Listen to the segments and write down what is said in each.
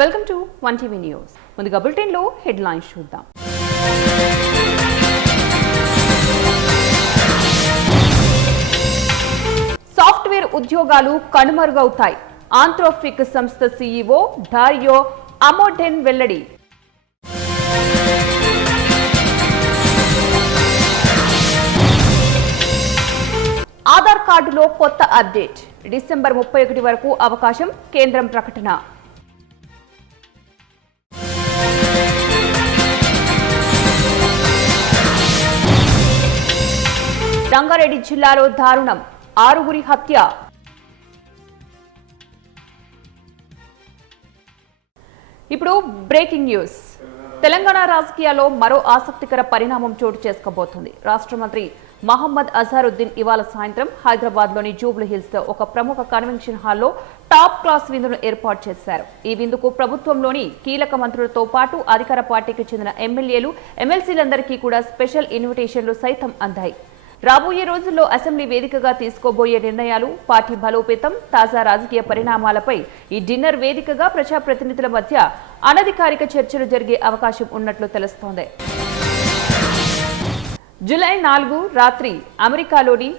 Welcome to 1TV news. ముందుగా బులెటిన్లో headlines చూద్దాం. సాఫ్ట్వేర్ ఉద్యోగాలు కనుమరుగవుతాయి. ఆంథ్రోపిక్ సంస్థ CEO డారియో అమోడెన్ వెల్లడి. ఆధార్ కార్డులో కొత్త అప్డేట్. డిసెంబర్ 31 వరకు అవకాశం. కేంద్రం ప్రకటన. రంగారెడ్డి జిల్లాలో దారుణం. 6 హత్య. ఇప్పుడు బ్రేకింగ్ న్యూస్. తెలంగాణ రాజకీయాల్లో మరో ఆసక్తికర పరిణామం చోటు చేసుకోబోతుంది. రాష్ట్ర మంత్రి మహమ్మద్ అజారుద్దీన్ ఇవాళ సాయంత్రం హైదరాబాద్లోని జూబ్లీ హిల్స్ ఒక ప్రముఖ కన్వెన్షన్ హాల్లో టాప్ క్లాస్ విందును ఏర్పాటు చేశారు. ఈ విందుకు ప్రభుత్వంలోని కీలక మంత్రులతో పాటు అధికార పార్టీకి చెందిన ఎమ్మెల్యేలు, ఎమ్మెల్సీలందరికీ కూడా స్పెషల్ ఇన్విటేషన్లు సైతం అందాయి. రాబోయే రోజుల్లో అసెంబ్లీ వేదికగా తీసుకోబోయే నిర్ణయాలు, పార్టీ బలోపేతం, తాజా రాజకీయ పరిణామాలపై ఈ డిన్నర్ వేదికగా ప్రజాప్రతినిధుల మధ్య అనధికారిక చర్చలు జరిగే అవకాశం ఉన్నట్లు తెలుస్తోంది. జూలై 4 రాత్రి అమెరికాలోని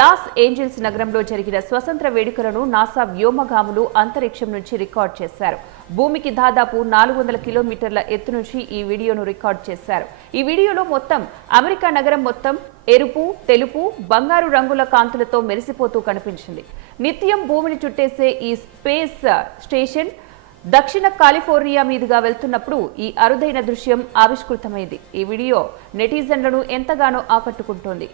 లాస్ ఏంజల్స్ నగరంలో జరిగిన స్వతంత్ర వేడుకలను నాసా వ్యోమగాములు అంతరిక్షం నుంచి రికార్డ్ చేశారు. భూమికి దాదాపు 400 కిలోమీటర్ల ఎత్తు నుంచి ఈ వీడియోను రికార్డ్ చేశారు. ఈ వీడియోలో మొత్తం అమెరికా నగరం మొత్తం ఎరుపు, తెలుపు, బంగారు రంగుల కాంతులతో మెరిసిపోతూ కనిపించింది. నిత్యం భూమిని చుట్టేసే ఈ స్పేస్ స్టేషన్ దక్షిణ కాలిఫోర్నియా మీదుగా వెళ్తున్నప్పుడు ఈ అరుదైన దృశ్యం ఆవిష్కృతమైంది. ఈ వీడియో నెటిజన్లను ఎంతగానో ఆకట్టుకుంటోంది.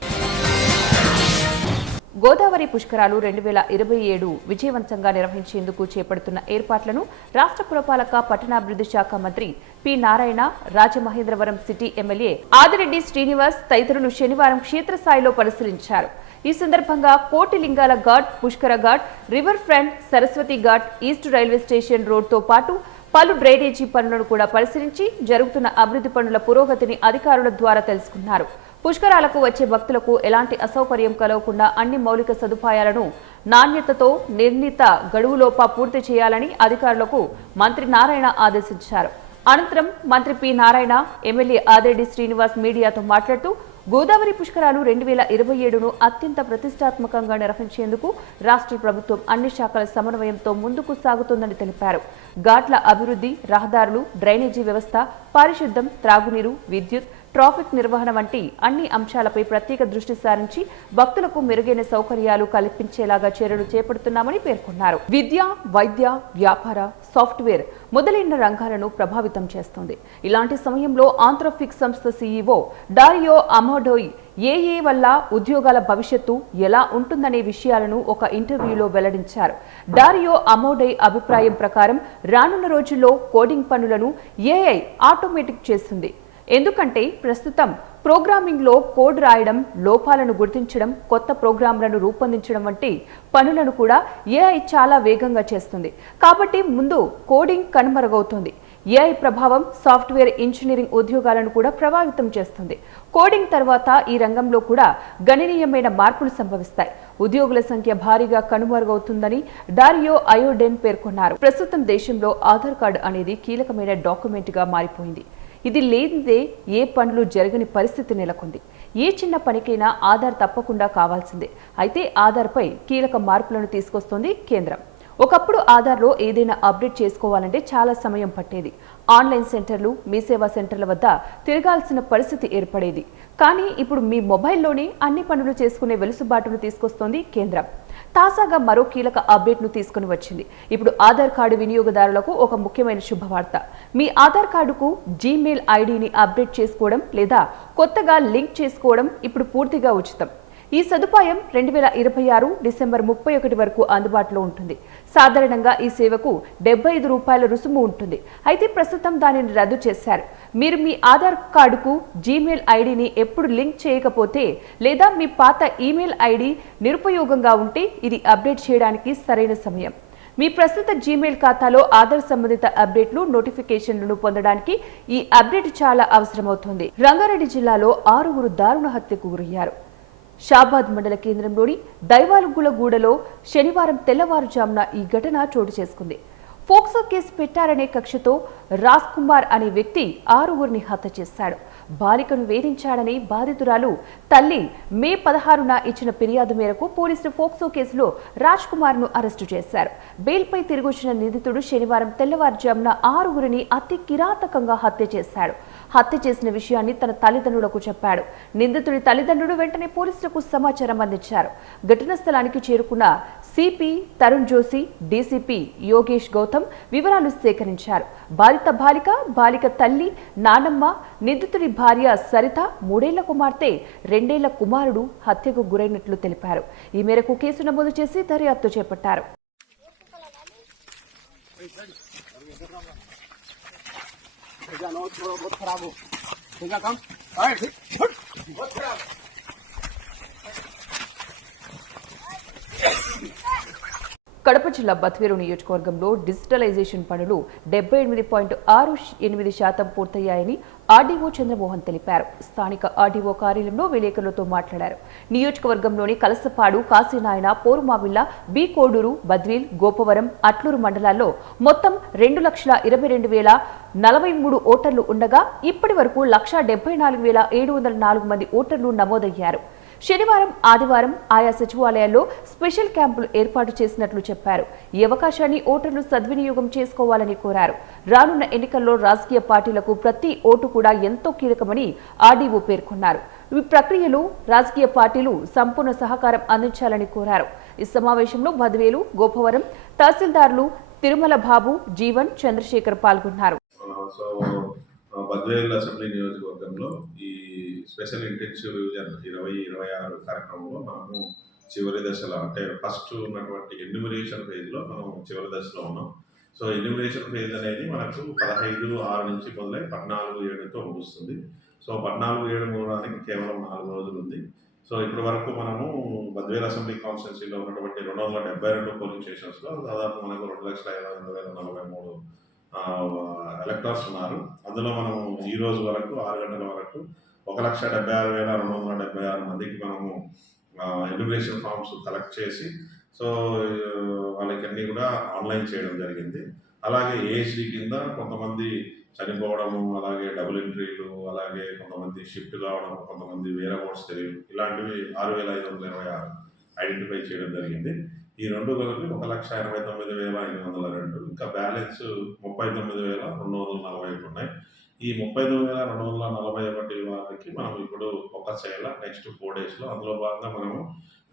గోదావరి పుష్కరాలు 2027 విజయవంతంగా నిర్వహించేందుకు చేపడుతున్న ఏర్పాట్లను రాష్ట్ర పురపాలక పట్టణాభివృద్ధి శాఖ మంత్రి P Narayana, Rajamahendravaram city MLA Adireddy Srinivas తదితరులు శనివారం క్షేత్రస్థాయిలో పరిశీలించారు. ఈ సందర్భంగా Kotilingala ghat, Pushkara ghat, river front, Saraswati ghat, east railway station రోడ్తో పాటు పలు డ్రైనేజీ పనులను కూడా పరిశీలించి జరుగుతున్న అభివృద్ధి పనుల పురోగతిని అధికారుల ద్వారా తెలుసుకున్నారు. పుష్కరాలకు వచ్చే భక్తులకు ఎలాంటి అసౌకర్యం కలగకుండా అన్ని మౌలిక సదుపాయాలను నాణ్యతతో నిర్ణీత గడువులోపా పూర్తి చేయాలని అధికారులకు మంత్రి నారాయణ ఆదేశించారు. అనంతరం మంత్రి పి నారాయణ, ఎమ్మెల్యే ఆదిరెడ్డి శ్రీనివాస్ మీడియాతో మాట్లాడుతూ గోదావరి పుష్కరాలు 2027ను అత్యంత ప్రతిష్టాత్మకంగా నిర్వహించేందుకు రాష్ట్ర ప్రభుత్వం అన్ని శాఖల సమన్వయంతో ముందుకు సాగుతోందని తెలిపారు. ఘాట్ల అభివృద్ధి, రహదారులు, డ్రైనేజీ వ్యవస్థ, పారిశుద్ధ్యం, త్రాగునీరు, విద్యుత్, ట్రాఫిక్ నిర్వహణ వంటి అన్ని అంశాలపై ప్రత్యేక దృష్టి సారించి భక్తులకు మెరుగైన సౌకర్యాలు కల్పించేలాగా చర్యలు చేపడుతున్నామని పేర్కొన్నారు. విద్య, వైద్య, వ్యాపార, సాఫ్ట్వేర్ మొదలైన రంగాలను ప్రభావితం చేస్తోంది. ఇలాంటి సమయంలో ఆంథ్రోపిక్ సంస్థ CEO డారియో అమోడోయ్ ఏ వల్ల ఉద్యోగాల భవిష్యత్తు ఎలా ఉంటుందనే విషయాలను ఒక ఇంటర్వ్యూలో వెల్లడించారు. డారియో అమోడోయ్ అభిప్రాయం ప్రకారం రానున్న రోజుల్లో కోడింగ్ పనులను AI ఆటోమేటిక్ చేస్తుంది. ఎందుకంటే ప్రస్తుతం ప్రోగ్రామింగ్లో కోడ్ రాయడం, లోపాలను గుర్తించడం, కొత్త ప్రోగ్రాంలను రూపొందించడం వంటి పనులను కూడా AI చాలా వేగంగా చేస్తుంది. కాబట్టి ముందు కోడింగ్ కనుమరుగవుతుంది. AI ప్రభావం సాఫ్ట్వేర్ ఇంజనీరింగ్ ఉద్యోగాలను కూడా ప్రభావితం చేస్తుంది. కోడింగ్ తర్వాత ఈ రంగంలో కూడా గణనీయమైన మార్పులు సంభవిస్తాయి. ఉద్యోగుల సంఖ్య భారీగా కనుమరుగవుతుందని డారియో అయోడెన్ పేర్కొన్నారు. ప్రస్తుతం దేశంలో ఆధార్ కార్డు అనేది కీలకమైన డాక్యుమెంట్గా మారిపోయింది. ఇది లేనిదే ఏ పనులు జరగని పరిస్థితి నెలకొంది. ఏ చిన్న పనికైనా ఆధార్ తప్పకుండా కావాల్సిందే. అయితే ఆధార్పై కీలక మార్పులను తీసుకొస్తోంది కేంద్రం. ఒకప్పుడు ఆధార్లో ఏదైనా అప్డేట్ చేసుకోవాలంటే చాలా సమయం పట్టేది. ఆన్లైన్ సెంటర్లు, మీ సేవా సెంటర్ల వద్ద తిరగాల్సిన పరిస్థితి ఏర్పడేది. కానీ ఇప్పుడు మీ మొబైల్లోనే అన్ని పనులు చేసుకునే వెలుసుబాటును తీసుకొస్తోంది కేంద్రం. తాజాగా మరో కీలక అప్డేట్ను తీసుకుని వచ్చింది. ఇప్పుడు ఆధార్ కార్డు వినియోగదారులకు ఒక ముఖ్యమైన శుభవార్త. మీ ఆధార్ కార్డుకు జీమెయిల్ ఐడిని అప్డేట్ చేసుకోవడం లేదా కొత్తగా లింక్ చేసుకోవడం ఇప్పుడు పూర్తిగా ఉచితం. ఈ సదుపాయం 2026 డిసెంబర్ 31 వరకు అందుబాటులో ఉంటుంది. సాధారణంగా ఈ సేవకు ₹75 రుసుము ఉంటుంది. అయితే ప్రస్తుతం దానిని రద్దు చేశారు. మీరు మీ ఆధార్ కార్డుకు జీమెయిల్ ఐడిని ఎప్పుడు లింక్ చేయకపోతే లేదా మీ పాత ఈమెయిల్ ఐడి నిరుపయోగంగా ఉంటే ఇది అప్డేట్ చేయడానికి సరైన సమయం. మీ ప్రస్తుత జీమెయిల్ ఖాతాలో ఆధార్ సంబంధిత అప్డేట్లు, నోటిఫికేషన్లను పొందడానికి ఈ అప్డేట్ చాలా అవసరమవుతుంది. రంగారెడ్డి జిల్లాలో 6 దారుణ హత్యకు గురయ్యారు. షాబాద్ మండల కేంద్రంలోని దైవాలగూడలో శనివారం తెల్లవారుజామున ఈ ఘటన చోటు చేసుకుంది. పోక్సో కేసు పెట్టారనే కక్షతో రాజ్ కుమార్ అనే వ్యక్తి 6గురిని హత్య చేశాడు. బాలికను వేధించాడని బాధితురాలు తల్లి మే 16న ఇచ్చిన ఫిర్యాదు మేరకు పోలీసులు పోక్సో కేసులో రాజ్ కుమార్ ను అరెస్టు చేశారు. బెయిల్పై తిరిగొచ్చిన నిందితుడు శనివారం తెల్లవారుజామున 6గురిని అతి కిరాతకంగా హత్య చేశాడు. హత్య చేసిన విషయాన్ని తన తల్లిదండ్రులకు చెప్పాడు. నిందితుడి తల్లిదండ్రులు వెంటనే పోలీసులకు సమాచారం అందించారు. ఘటనా స్థలానికి చేరుకున్న సిపి తరుణ్ జోషి, డీసీపీ యోగేష్ గౌతమ్ వివరాలు సేకరించారు. బాలిక తల్లి, నానమ్మ, నిందితుడి భార్య సరిత, 3ఏళ్ల కుమార్తె, 2ఏళ్ల కుమారుడు హత్యకు గురైనట్లు తెలిపారు. ఈ మేరకు కేసు నమోదు చేసి దర్యాప్తు చేపట్టారు. కడప జిల్లా బద్వేలు నియోజకవర్గంలో డిజిటలైజేషన్ పనులు 78.68% పూర్తయ్యాయని ఆర్డీఓ చంద్రమోహన్ తెలిపారు. స్థానిక ఆర్డీఓ కార్యాలయంలో విలేకరులతో మాట్లాడారు. నియోజకవర్గంలోని కలసపాడు, కాశీనాయన, పోరుమావిల్ల, బి కోడూరు, బద్వేల్, గోపవరం, అట్లూరు మండలాల్లో మొత్తం 2,22,043 ఓటర్లు ఉండగా ఇప్పటి వరకు 1,74,704 మంది ఓటర్లు నమోదయ్యారు. శనివారం, ఆదివారం ఆయా సచివాలయాల్లో స్పెషల్ క్యాంపులు ఏర్పాటు చేసినట్లు చెప్పారు. ఈ అవకాశాన్ని ఓటర్లు సద్వినియోగం చేసుకోవాలని కోరారు. రానున్న ఎన్నికల్లో రాజకీయ పార్టీలకు ప్రతి ఓటు కూడా ఎంతో కీలకమని ఆర్డీఓ పేర్కొన్నారు. ఈ ప్రక్రియలో రాజకీయ పార్టీలు సంపూర్ణ సహకారం అందించాలని కోరారు. ఈ సమావేశంలో బద్వేలు, గోపవరం తహసీల్దార్లు తిరుమల బాబు, జీవన్, చంద్రశేఖర్ పాల్గొన్నారు. బద్వేల్ అసెంబ్లీ నియోజకవర్గంలో ఈ స్పెషల్ ఇంటెన్సివ్ రివిజన్ 2026 కార్యక్రమంలో మనము చివరి దశలో, అంటే ఫస్ట్ ఉన్నటువంటి ఎన్యూమరేషన్ ఫేజ్లో మనం చివరి దశలో ఉన్నాం. సో ఎన్యూమరేషన్ ఫేజ్ అనేది మనకు 15/6 నుంచి మొదలై 14/7తో ముగుస్తుంది. సో 14/7 ముగడానికి కేవలం 4 రోజులు ఉంది. సో ఇప్పటి వరకు మనము బద్వేల్ అసెంబ్లీ కాన్స్టిట్యున్సీలో ఉన్నటువంటి 272 పోలింగ్ స్టేషన్స్లో దాదాపు మనకు 2,52,043 ఎలక్టర్స్ ఉన్నారు. అందులో మనం ఈ రోజు వరకు 6 గంటల వరకు 1,76,276 మందికి మనము ఎన్యూమరేషన్ ఫామ్స్ కలెక్ట్ చేసి, సో వాళ్ళకి అన్నీ కూడా ఆన్లైన్ చేయడం జరిగింది. అలాగే ఏఎస్డి కింద కొంతమంది చనిపోవడము, అలాగే డబుల్ ఎంట్రీలు, అలాగే కొంతమంది షిఫ్ట్ కావడం, కొంతమంది వేరే ఓట్స్ తెలియదు, ఇలాంటివి 6,526 ఐడెంటిఫై చేయడం జరిగింది. ఈ రెండు కలిపి 1,89,802, ఇంకా బ్యాలెన్స్ 39,241 ఉన్నాయి. ఈ 39,241 వారికి మనం ఇప్పుడు ఫోకస్ చేయాలి నెక్స్ట్ 4 డేస్లో. అందులో భాగంగా మనము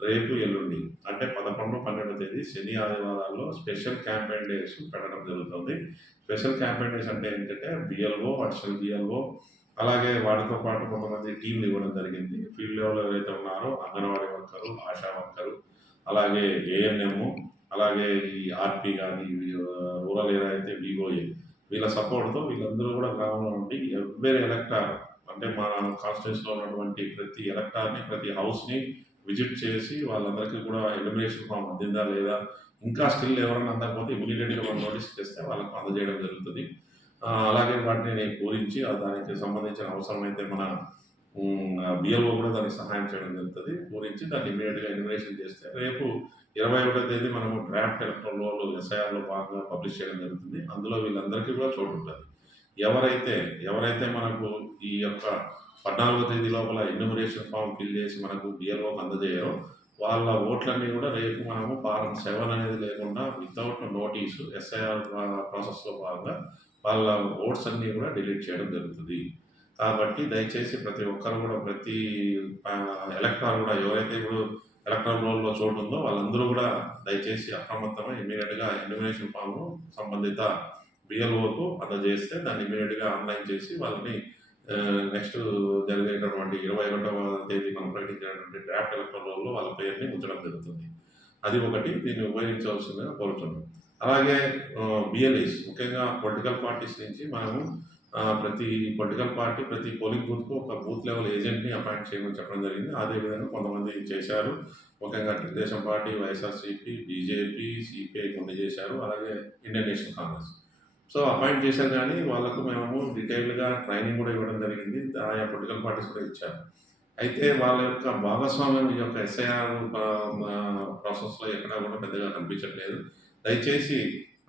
రేపు, ఎల్లుండి అంటే 11, 12 తేదీ శని, ఆదివారాల్లో స్పెషల్ క్యాంపెయిన్ డేస్ పెట్టడం జరుగుతుంది. స్పెషల్ క్యాంపెయిన్ డేస్ అంటే ఏంటంటే బిఎల్ఓ, అడిషనల్ బిఎల్ఓ, అలాగే వాటితో పాటు కొంతమంది టీంలు ఇవ్వడం జరిగింది. ఫీల్డ్ లెవెల్ ఎవరైతే ఉన్నారో అంగన్వాడీ వర్కరు, ఆశా వర్కరు, అలాగే ఏఎన్ఎం, అలాగే ఈ ఆర్పీ కానీ, రూరల్ ఏరియా అయితే విఓఏ, వీళ్ళ సపోర్ట్తో వీళ్ళందరూ కూడా గ్రామంలో ఉండి ఎవ్రీ ఎలక్టార్, అంటే మన కాన్స్టిట్యూన్సీలో ఉన్నటువంటి ప్రతి ఎలక్టార్ని, ప్రతి హౌస్ని విజిట్ చేసి వాళ్ళందరికీ కూడా ఎలిమినేషన్ ఫామ్ అందిందా లేదా, ఇంకా స్టిల్ ఎవరైనా అందకపోతే ఇమీడియట్గా మనం నోటీస్ చేస్తే వాళ్ళకు అందజేయడం జరుగుతుంది. అలాగే వాటిని పూరించి దానికి సంబంధించిన అవసరమైతే మన బిఎల్ఓ కూడా దానికి సహాయం చేయడం జరుగుతుంది. పూరించి దాన్ని ఇమీడియట్గా ఎలిమినేషన్ చేస్తే రేపు 21వ తేదీ మనము డ్రాఫ్ట్ ఎలక్ట్రల్ రోల్ ఎస్ఐఆర్లో భాగంగా పబ్లిష్ చేయడం జరుగుతుంది. అందులో వీళ్ళందరికీ కూడా చోటు ఉంటుంది. ఎవరైతే మనకు ఈ యొక్క 14వ తేదీ లోపల ఎన్యూమరేషన్ ఫామ్ ఫిల్ చేసి మనకు బిఎల్ఓకి అందజేయరో వాళ్ళ ఓట్లన్నీ కూడా రేపు మనము ఫారం 7 అనేది లేకుండా వితౌట్ నోటీసు ఎస్ఐఆర్ ప్రాసెస్లో భాగంగా వాళ్ళ ఓట్స్ అన్నీ కూడా డిలీట్ చేయడం జరుగుతుంది. కాబట్టి దయచేసి ప్రతి ఒక్కరు కూడా, ప్రతి ఎలక్టార్ కూడా, ఎవరైతే ఇప్పుడు ఎలక్ట్రల్ రోల్లో చోటు ఉందో వాళ్ళందరూ కూడా దయచేసి అప్రమత్తమై ఇమీడియట్గా ఎన్యూమరేషన్ ఫామ్ సంబంధిత బిఎల్ఓకు అందజేస్తే దాన్ని ఇమీడియట్గా ఆన్లైన్ చేసి వాళ్ళని నెక్స్ట్ జరిగేటటువంటి 21వ తేదీ మనం ప్రకటించినటువంటి డ్రాఫ్ట్ ఎలక్ట్రల్ రోల్లో వాళ్ళ పేరుని ఉంచడం జరుగుతుంది. అది ఒకటి, దీన్ని ఉపయోగించవలసిందిగా కోరుతున్నాం. అలాగే బిఎల్ఏస్, ముఖ్యంగా పొలిటికల్ పార్టీస్ నుంచి మనము ప్రతి పొలిటికల్ పార్టీ ప్రతి పోలింగ్ బూత్కు ఒక బూత్ లెవెల్ ఏజెంట్ని అపాయింట్ చేయమని చెప్పడం జరిగింది. అదేవిధంగా కొంతమంది చేశారు. ముఖ్యంగా Telugu Desam party, YSRCP, BJP, CPI కొన్ని చేశారు. అలాగే Indian national Congress. So appoint చేశారు, కానీ వాళ్ళకు మేము డీటెయిల్గా ట్రైనింగ్ కూడా ఇవ్వడం జరిగింది. ఆయా పొలిటికల్ పార్టీస్ కూడా ఇచ్చారు. అయితే వాళ్ళ యొక్క భాగస్వామ్యం ఈ యొక్క ఎస్ఐఆర్ ప్రాసెస్లో ఎక్కడా కూడా పెద్దగా కనిపించట్లేదు. దయచేసి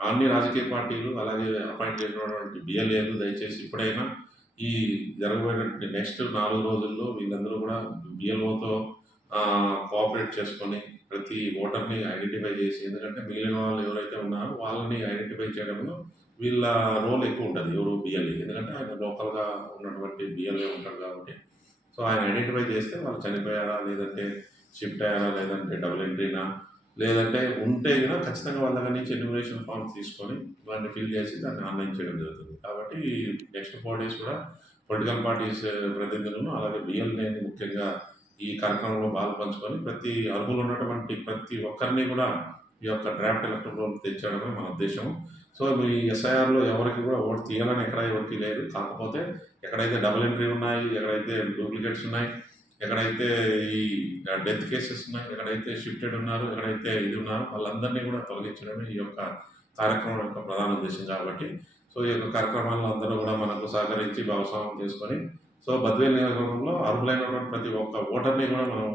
అన్ని రాజకీయ పార్టీలు అలాగే అపాయింట్ చేసినటువంటి బిఎల్ఏలు దయచేసి ఇప్పుడైనా ఈ జరగబోయేటువంటి నెక్స్ట్ 4 రోజుల్లో వీళ్ళందరూ కూడా బిఎల్ఓతో కోఆపరేట్ చేసుకొని ప్రతి ఓటర్ని ఐడెంటిఫై చేసి, ఎందుకంటే మిగిలిన వాళ్ళు ఎవరైతే ఉన్నారో వాళ్ళని ఐడెంటిఫై చేయడంలో వీళ్ళ రోల్ ఎక్కువ ఉంటుంది. ఎవరు బిఎల్ఏ, ఎందుకంటే ఆయన లోకల్గా ఉన్నటువంటి బిఎల్ఏ ఉంటాడు కాబట్టి. సో ఆయన ఐడెంటిఫై చేస్తే వాళ్ళు చనిపోయారా, లేదంటే షిఫ్ట్ అయ్యారా, లేదంటే డబుల్ ఎంట్రీనా, లేదంటే ఉంటే కూడా ఖచ్చితంగా వాళ్ళ దగ్గర నుంచి ఎన్యూమరేషన్ ఫామ్స్ తీసుకొని వాటిని ఫిల్ చేసి దాన్ని ఆన్లైన్ చేయడం జరుగుతుంది. కాబట్టి నెక్స్ట్ 4 days కూడా పొలిటికల్ పార్టీస్ ప్రతినిధులను అలాగే బిఎల్ఏని ముఖ్యంగా ఈ కార్యక్రమంలో పంచుకొని ప్రతి అర్హులు ఉన్నటువంటి ప్రతి ఒక్కరిని కూడా ఈ యొక్క డ్రాఫ్ట్ ఎలక్టరల్ రోల్ తెచ్చడమే మన ఉద్దేశం. సో మీ ఎస్ఐఆర్లో ఎవరికి కూడా ఓటు తీయాలని ఎక్కడ ఎవరికి లేదు. కాకపోతే ఎక్కడైతే డబుల్ ఎంట్రీ ఉన్నాయి, ఎక్కడైతే డూప్లికేట్స్ ఉన్నాయి, ఎక్కడైతే ఈ డెత్ కేసెస్ ఉన్నాయి, ఎక్కడైతే షిఫ్టెడ్ ఉన్నారు, ఎక్కడైతే ఇది ఉన్నారో వాళ్ళందరినీ కూడా తొలగించడమే ఈ యొక్క కార్యక్రమం యొక్క ప్రధాన ఉద్దేశం. కాబట్టి సో ఈ యొక్క కార్యక్రమాల్లో అందరూ కూడా మనకు సహకరించి భాగస్వామ్యం చేసుకొని సో బద్వేల్ నియోజకవర్గంలో అర్హులైనటువంటి ప్రతి ఒక్క ఓటర్ని కూడా మనం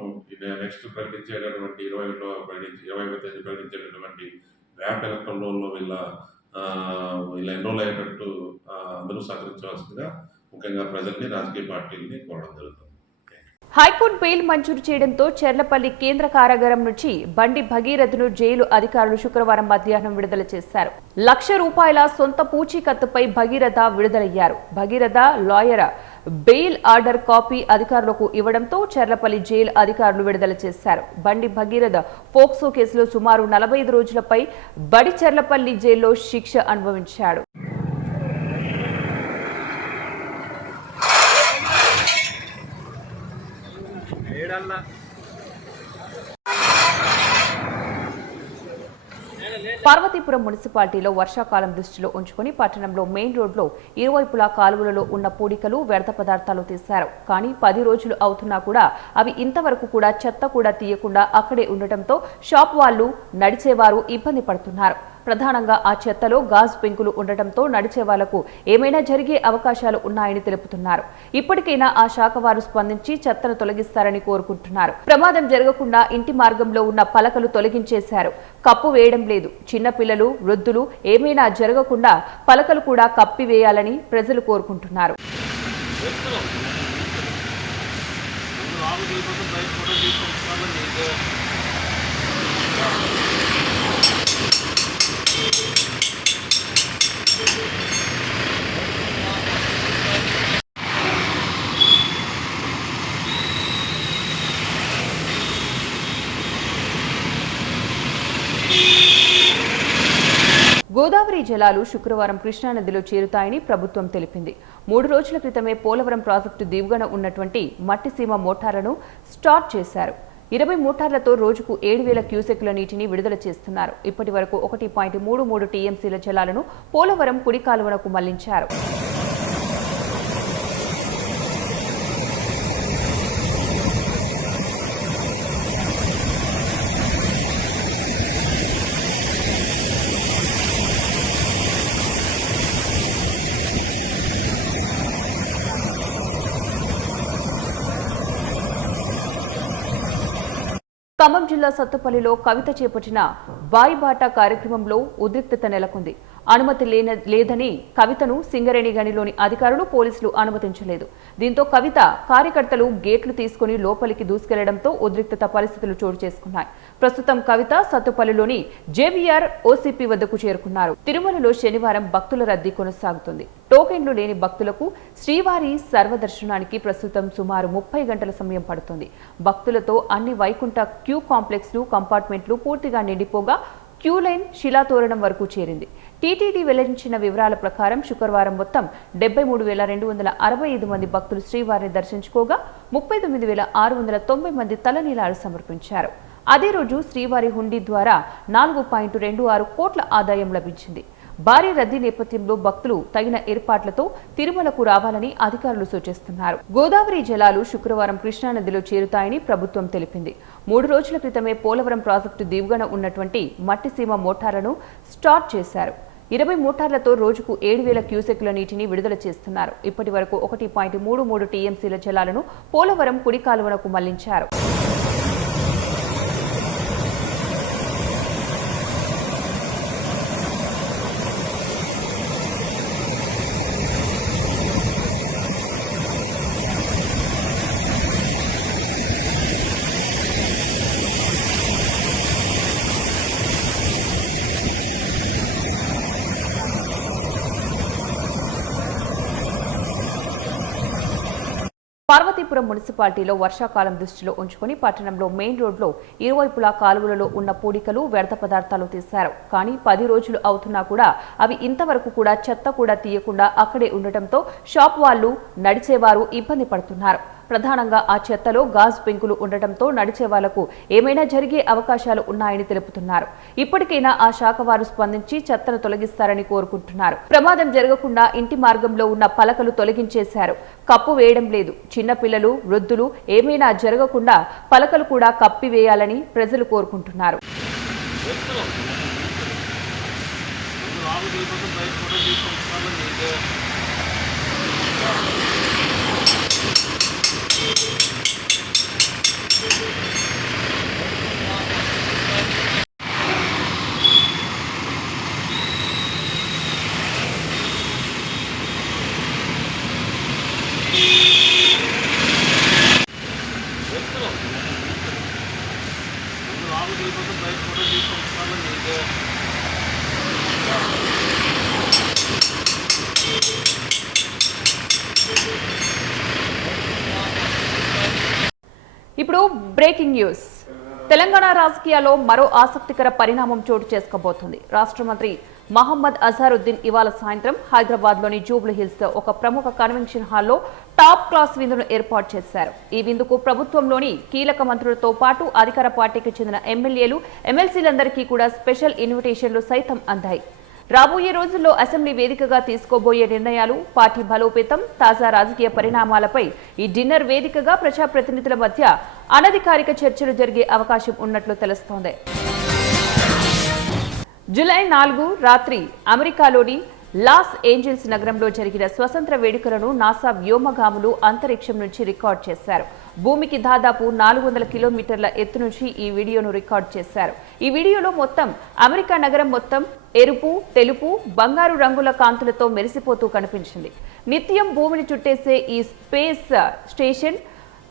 నెక్స్ట్ ప్రకటించేటటువంటి 21వ తేదీ ప్రకటించేటటువంటి డ్రాఫ్ట్ ఎలక్టరల్ రోల్లో వీళ్ళ ఎన్రోల్ అయ్యేటట్టు అందరూ సహకరించవలసిందిగా ముఖ్యంగా ప్రజల్ని, రాజకీయ పార్టీలని కోరడం జరుగుతుంది. హైకోర్టు బెయిల్ మంజూరు చేయడంతో చెర్లపల్లి కేంద్ర కారాగారం నుంచి బండి భగీరథను జైలు అధికారులు శుక్రవారం మధ్యాహ్నం విడుదల చేశారు. ₹1,00,000 సొంత పూచీకత్తుపై భగీరథ విడుదలయ్యారు. Bhagiratha lawyer bail order copy అధికారులకు ఇవ్వడంతో చెర్లపల్లి జైలు అధికారులు విడుదల చేశారు. బండి భగీరథ పోక్సో కేసులో సుమారు 45 రోజులపై బడి చెర్లపల్లి జైల్లో శిక్ష అనుభవించాడు. పార్వతీపురం మున్సిపాలిటీలో వర్షాకాలం దృష్టిలో ఉంచుకుని పట్టణంలో మెయిన్ రోడ్లో ఇరువైపులా కాలువలలో ఉన్న పూడికలు, వ్యర్థ పదార్థాలు తీశారు. కానీ 10 రోజులు అవుతున్నా కూడా అవి ఇంతవరకు కూడా చెత్త కూడా తీయకుండా అక్కడే ఉండటంతో షాప్ వాళ్ళు, నడిచేవారు ఇబ్బంది పడుతున్నారు. ప్రధానంగా ఆ చెత్తలో గాజు పెంకులు ఉండటంతో నడిచే వాళ్లకు ఏమైనా జరిగే అవకాశాలు ఉన్నాయని తెలుపుతున్నారు. ఇప్పటికైనా ఆ శాఖ వారు స్పందించి చెత్తను తొలగిస్తారని కోరుకుంటున్నారు. ప్రమాదం జరగకుండా ఇంటి మార్గంలో ఉన్న పలకలు తొలగించేశారు. కప్పు వేయడం లేదు. చిన్న పిల్లలు, వృద్ధులు ఏమైనా జరగకుండా పలకలు కూడా కప్పివేయాలని ప్రజలు కోరుకుంటున్నారు. గోదావరి జలాలు శుక్రవారం కృష్ణానదిలో చేరుతాయని ప్రభుత్వం తెలిపింది. 3 రోజుల క్రితమే పోలవరం ప్రాజెక్టు దిగువన ఉన్నటువంటి మట్టిసీమ మోటార్లను స్టార్ట్ చేశారు. 20 మోటార్లతో రోజుకు 7,000 క్యూసెక్కుల నీటిని విడుదల చేస్తున్నారు. ఇప్పటి వరకు 1.33 టీఎంసీల జలాలను పోలవరం కుడి కాలువనకు మళ్లించారు. ఖమ్మం జిల్లా సత్తుపల్లిలో కవిత చేపట్టిన బాయిబాటా కార్యక్రమంలో ఉద్రిక్తత నెలకొంది. అనుమతి లేదని కవితను సింగరేణి గనిలోని అధికారులు, పోలీసులు అనుమతించలేదు. దీంతో కవిత కార్యకర్తలు గేట్లు తీసుకుని లోపలికి దూసుకెళ్లడంతో ఉద్రిక్తత పరిస్థితులు చోటు చేసుకున్నాయి. ప్రస్తుతం కవిత సత్తుపల్లిలోని జేవీఆర్ ఓసీపీ వద్దకు చేరుకున్నారు. తిరుమలలో శనివారం భక్తుల రద్దీ కొనసాగుతుంది. టోకెన్లు లేని భక్తులకు శ్రీవారి సర్వదర్శనానికి ప్రస్తుతం సుమారు 30 గంటల సమయం పడుతుంది. భక్తులతో అన్ని వైకుంఠ క్యూ కాంప్లెక్స్లు, కంపార్ట్మెంట్లు పూర్తిగా నిండిపోగా క్యూ లైన్ శిలాతోరణం వరకు చేరింది. టీటీడీ వెల్లడించిన వివరాల ప్రకారం శుక్రవారం మొత్తం 73,265 మంది భక్తులు శ్రీవారిని దర్శించుకోగా 39,690 మంది తలనీలాలు సమర్పించారు. అదే రోజు శ్రీవారి హుండీ ద్వారా 4.26 కోట్ల ఆదాయం లభించింది. భారీ రద్దీ నేపథ్యంలో భక్తులు తగిన ఏర్పాట్లతో తిరుమలకు రావాలని అధికారులు సూచిస్తున్నారు. గోదావరి జలాలు శుక్రవారం కృష్ణానదిలో చేరుతాయని ప్రభుత్వం తెలిపింది. 3 రోజుల క్రితమే పోలవరం ప్రాజెక్టు దిగువన ఉన్నటువంటి మట్టిసీమ మోటార్లను స్టార్ట్ చేశారు. 20 మోటార్లతో రోజుకు 7,000 క్యూసెక్కుల నీటిని విడుదల చేస్తున్నారు. ఇప్పటి వరకు 1.33 టీఎంసీల జలాలను పోలవరం కుడి కాలువనకు మళ్లించారు. పార్వతీపురం మున్సిపాలిటీలో వర్షాకాలం దృష్టిలో ఉంచుకుని పట్టణంలో మెయిన్ రోడ్లో ఇరువైపులా కాలువలలో ఉన్న పూడికలు వ్యర్థ పదార్థాలు తీశారు. కానీ 10 రోజులు అవుతున్నా కూడా అవి ఇంతవరకు కూడా చెత్త కూడా తీయకుండా అక్కడే ఉండటంతో షాప్ వాళ్ళు నడిచేవారు ఇబ్బంది పడుతున్నారు. ప్రధానంగా ఆ చెత్తలో గాజు పెంకులు ఉండటంతో నడిచే వాళ్లకు ఏమైనా జరిగే అవకాశాలు ఉన్నాయని తెలుపుతున్నారు. ఇప్పటికైనా ఆ శాఖ వారు స్పందించి చెత్తను తొలగిస్తారని కోరుకుంటున్నారు. ప్రమాదం జరగకుండా ఇంటి మార్గంలో ఉన్న పలకలు తొలగించేశారు. కప్పు వేయడం లేదు. చిన్న పిల్లలు, వృద్ధులు ఏమైనా జరగకుండా పలకలు కూడా కప్పివేయాలని ప్రజలు కోరుకుంటున్నారు. ఇప్పుడు బ్రేకింగ్ న్యూస్. తెలంగాణ రాజకీయాల్లో మరో ఆసక్తికర పరిణామం చోటు చేసుకోబోతుంది. రాష్ట్ర మంత్రి మహమ్మద్ అజారుద్దీన్ ఇవాళ సాయంత్రం హైదరాబాద్లోని జూబ్లీ హిల్స్ ఒక ప్రముఖ కన్వెన్షన్ హాల్లో టాప్ క్లాస్ విందును ఏర్పాటు చేశారు. ఈ విందుకు ప్రభుత్వంలోని కీలక మంత్రులతో పాటు అధికార పార్టీకి చెందిన ఎమ్మెల్యేలు, ఎమ్మెల్సీలందరికీ కూడా స్పెషల్ ఇన్విటేషన్లు సైతం అందాయి. రాబోయే రోజుల్లో అసెంబ్లీ వేదికగా తీసుకోబోయే నిర్ణయాలు, పార్టీ బలోపేతం, తాజా రాజకీయ పరిణామాలపై ఈ డిన్నర్ వేదికగా ప్రజాప్రతినిధుల మధ్య అనధికారిక చర్చలు జరిగే అవకాశం ఉన్నట్లు తెలుస్తోంది. జూలై 4 రాత్రి అమెరికాలోని లాస్ ఏంజల్స్ నగరంలో జరిగిన స్వతంత్ర వేడుకలను నాసా వ్యోమగాములు అంతరిక్షం నుంచి రికార్డ్ చేశారు. భూమికి దాదాపు 400 కిలోమీటర్ల ఎత్తు నుంచి ఈ వీడియోను రికార్డ్ చేశారు. ఈ వీడియోలో మొత్తం అమెరికా నగరం మొత్తం ఎరుపు, తెలుపు, బంగారు రంగుల కాంతులతో మెరిసిపోతూ కనిపించింది. నిత్యం భూమిని చుట్టేసే ఈ స్పేస్ స్టేషన్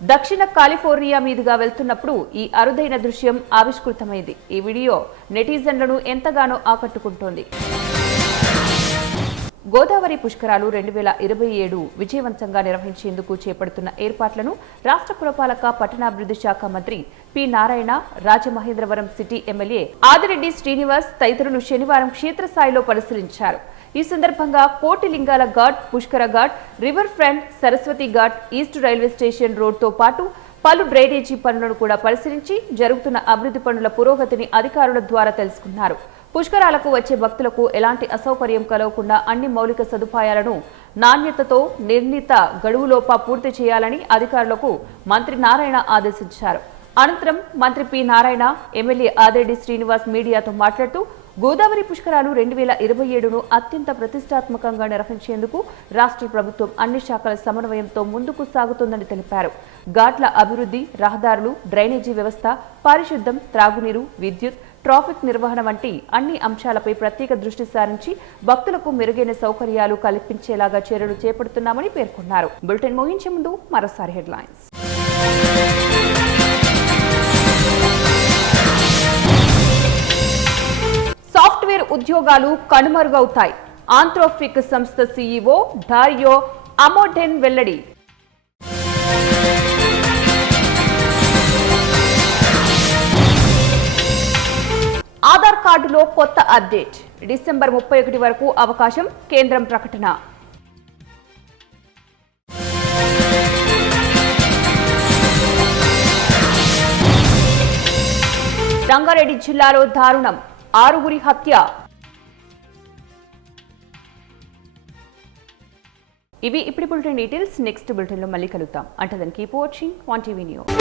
దక్షిణ కాలిఫోర్నియా మీదుగా వెళ్తున్నప్పుడు ఈ అరుదైన దృశ్యం ఆవిష్కృతమైంది. ఈ వీడియో నెటిజన్లను ఎంతగానో ఆకట్టుకుంటోంది. గోదావరి పుష్కరాలు 2027 విజయవంతంగా నిర్వహించేందుకు చేపడుతున్న ఏర్పాట్లను రాష్ట్ర పురపాలక పట్టణాభివృద్ధి శాఖ మంత్రి P Narayana, Rajamahendravaram city MLA Adireddy Srinivas తదితరులు శనివారం క్షేత్రస్థాయిలో పరిశీలించారు. ఈ సందర్భంగా Kotilingala ghat, Pushkara ghat, river front, Saraswati ghat, east railway station రోడ్తో పాటు పలు డ్రైనేజీ పనులను కూడా పరిశీలించి జరుగుతున్న అభివృద్ధి పనుల పురోగతిని అధికారుల ద్వారా తెలుసుకున్నారు. పుష్కరాలకు వచ్చే భక్తులకు ఎలాంటి అసౌకర్యం కలగకుండా అన్ని మౌలిక సదుపాయాలను నాణ్యతతో నిర్ణీత గడువులోపా పూర్తి చేయాలని అధికారులకు మంత్రి నారాయణ ఆదేశించారు. అనంతరం మంత్రి పి నారాయణ, ఎమ్మెల్యే ఆదిరెడ్డి శ్రీనివాస్ మీడియాతో మాట్లాడుతూ గోదావరి పుష్కరాలు 2027ను అత్యంత ప్రతిష్టాత్మకంగా నిర్వహించేందుకు రాష్ట్ర ప్రభుత్వం అన్ని శాఖల సమన్వయంతో ముందుకు సాగుతుందని తెలిపారు. ఘాట్ల అభివృద్ధి, రహదారులు, డ్రైనేజీ వ్యవస్థ, పారిశుద్ధ్యం, త్రాగునీరు, విద్యుత్, ట్రాఫిక్ నిర్వహణ వంటి అన్ని అంశాలపై ప్రత్యేక దృష్టి సారించి భక్తులకు మెరుగైన సౌకర్యాలు కల్పించేలాగా చర్యలు చేపడుతున్నామని పేర్కొన్నారు. బులెటిన్ ముగించే ముందు మరోసారి హెడ్లైన్స్. సాఫ్ట్వేర్ ఉద్యోగాలు కనుమరుగవుతాయి. ఆంథ్రోపిక్ సంస్థ సీఈఓ డారియో అమోడెన్ వెల్లడి. ఆధార్ కార్డులో కొత్త అప్డేట్. డిసెంబర్ 31 వరకు అవకాశం, కేంద్రం ప్రకటన. రంగారెడ్డి జిల్లాలో దారుణం, 6గురి హత్య. ఇవి ఇప్పుడు బులెటిన్ డీటెయిల్స్. నెక్స్ట్ బులెటిన్ లో మళ్ళీ కలుద్దాం. అంటే కీప్ వాచింగ్ 1 టీవీ న్యూస్.